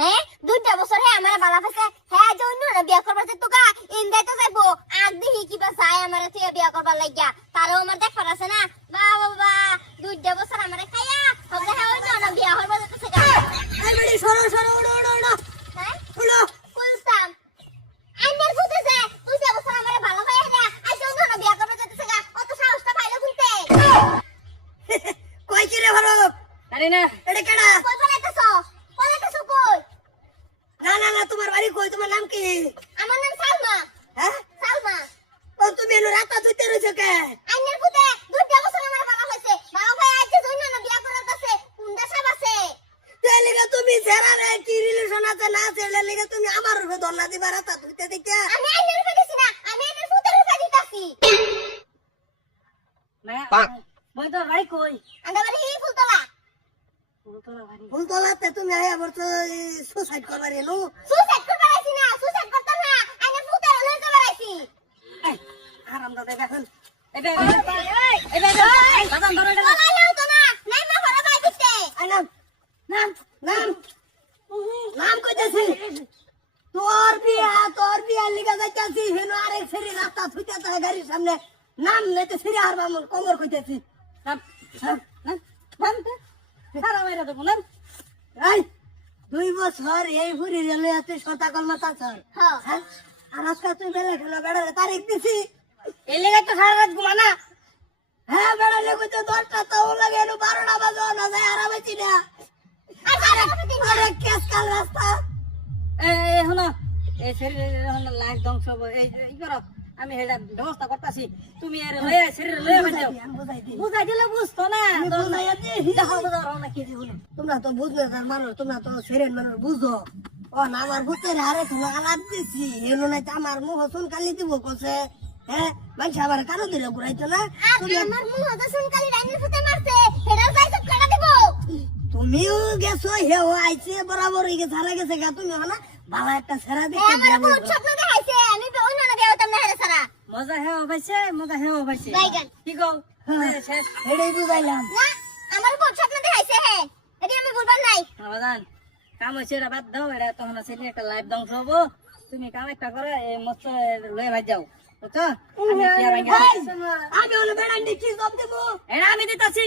হ্যাঁ 2টা বছর হ্যাঁ আমার বালা ফেসে হ্যাঁ জন্য না বিয়া করবার যে তোকা ইনদাই তো যাইবো আগ দেখি কি বা চাই আমার তুই বিয়া করবার লাগিয়া তারও আমার দেখার আছে না বাবা 2টা বছর আমারে খাইয়া হবে হ্যাঁ ওই না বিয়া করবার যেতেছে গা এই বেড়ি সরো সরো ওড়ো হ্যাঁ উড়ো কুলসাম আইনের ফুটেছে 2টা বছর আমারে ভালো হয়ে না আই জন্য না বিয়া করবার যেতেছে গা অত সাহসটা পাইলো খুলতে কই কি রে ভালো জানি না এটা কেডা কই পালাইতেছো কই না তোমার বাড়ি কই তোমার নাম কি আমার নাম সালমা হ্যাঁ সালমা ও তুমি এলো রাতা তুইতে রইছো কে আইনের ফুটে 2টা বছর আমার ভালো হইছে ভালো হয়ে আইছে জন্য না বিয়া করতেছে কোনটা সব আছে তেল লাগা তুমি জেরা রে কি রিলেশন আছে না তেল লাগা তুমি আমার রূপে দন্না দিবা রাতা তুইতে দেখে আমি আইনের ফুটে দিছি না আমি আইনের ফুটে রূপে দিতাছি মই তো ভাই কই আন্ডা বাড়ি ফুলতলা ফুলতলাতে তুমি আয়া বলছো সুসাইড করবার এলো সুসাইড করবার আইছি না সুসাইড করতাম না আইনের ফুটে লয়ে যাবার আইছি আরাম দাদা দেখেন এবে বাদাম ধরে গেল পলাইও তো না নাই মা ঘরে বাই দিতে নাম নাম নাম নাম কইতেছি তোর বিয়া লিগা যাইতাছি হেনো আরেক ফেরি রাস্তা ছুইতে তা গাড়ির সামনে নাম নেতে ফিরে হারবা মন কমর কইতেছি সারা মেরা দেবো না এই 2 বছর এই ফুরি রেলে আছে শতাকল মাথা চল হ্যাঁ আর আজকে তুই বেলা খেলো বেড়া তারিখ দিছি এই লেগে তো সারা রাত ঘুমানা হ্যাঁ বেড়া লেগে তো 10টা তাও লাগে 12টা বাজো না যায় আরাম আছি না আরে কেস কাল রাস্তা এই হনো এই শরীর হনো লাইফ ধ্বংস এই করো আমি হেডা ব্যবস্থা করতেছি তুমি এর লয়ে শরীর লয়ে যাও বুঝাই দিলে বুঝতো না দেখো বুঝাও না কি হলো তোমরা তো বুঝলে তার মানুষ তোমরা তো সেরেন মানুষ বুঝো ও না আমার ভূতের হারে তোমার আলাপ দিছি এলো না আমার মুখ শুন কালি দিব কোসে হ্যাঁ মানুষ আবার কারো দিলে ঘুরাইতো না আমার মুখ হতে শুন কালি আইনের ফুটে মারছে হেডা যাই সব কাটা দিব তুমিও গেছো হেও আইছে বরাবর গেছে হারা গেছে গা তুমি না বাবা একটা সেরা দেখে আমার বহুত স্বপ্ন দেখাইছে আমি অন্য না বিয়া হতাম না হেডা সারা মজা হেও পাইছে গাইগান কি গো শেষ এটাই বুঝাইলাম না আমার বহুত স্বপ্ন দেখাইছে হ্যাঁ এটি আমি বলবার নাই বাদান কাম হচ্ছে এটা বাদ দাও এটা তখন সেদিন একটা লাইফ ধ্বংস হবো তুমি কাম একটা করে মস্ত লয়ে ভাই যাও বুঝছো আমি কিয়া ভাই আমি হলো বেড়ান্ডি কি জব দেবো এটা আমি দিতাছি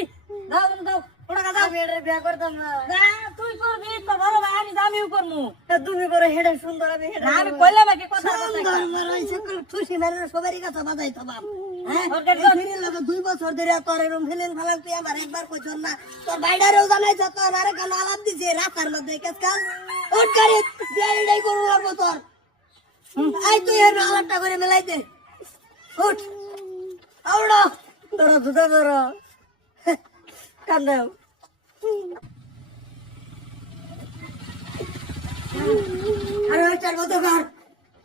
দাও দাও ওটা কাজ আমি এটা বিয়া করতাম না না তুই করবি তো বড় ভাই আমি আমিও করমু তুমি করে হেডে সুন্দর আমি হেডে না আমি কইলাম কি কথা সুন্দর মারাই সকল খুশি মেরে সবারই কাছে বাজাই তো বাপ হ্যাঁ ওকে তো ফিরে লাগে 2 বছর ধরে তোর এরকম ফিলিং ফালাং তুই আমার একবার কইছন না তোর বাইডারেও জানাই যত আরে কান আলাপ দিছে রাতার মধ্যে কেসকাল ওট গাড়ি বিয়াইডাই করু লাগবো তোর আই তুই এর আলাপটা করে মেলাই দে উঠ আউড়া ধরো দুধা ধরো কান্দাও আরে চার মতো কর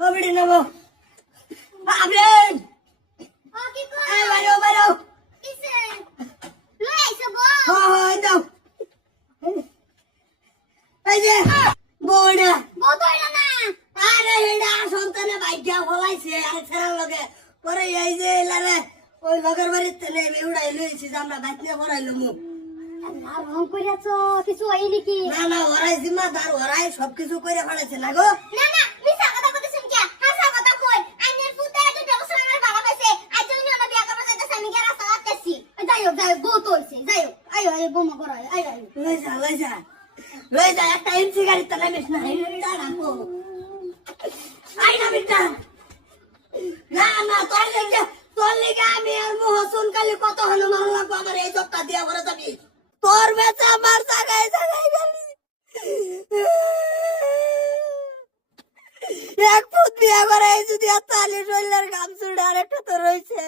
কবিড়ি নেব আবে ও কি কো এই বাইরো কিসে লই আইছো গো হয় দাও এই যে বড়া বহুত হইলো না আরে হেডা সন্তানে ভাগ্যা ফলাইছে আরে ছেড়া লগে পরে এই যে লারে ওই লগের বাড়িতে নেমে উড়াই লইছি যে আমরা বাইক নিয়ে পড়াইলো মু আর রং কইরাছো কিছু হইনি কি না ওরাই জিম্মাদার ওরাই সবকিছু করে ফেলেছে না গো না মিছা কথা কইতেছেন কি হাসা কথা কই আইনের ফুটে 2টা বছর আমার ভালো পাইছে আজ জন্য না বিয়া করব যাইতাছে আমি কি রাস্তা কাটতেছি যাই হোক বহুত হইছে যাই হোক আইও বোমা করো আইও লই যা একটা এনসি গাড়িতে নামিস না হেডা রাখো আই না বিটা না তোর লেগে আমি আর মুহ শুন কালি কত হলো মারো লাগবো আমার এই জবটা দিয়া করে যাবি তোর বেচা আমার জায়গায় গেলি এক ফুট বিয়া করে যদি এত আলি শৈলের গাম চুড়ে আর একটা তো রয়েছে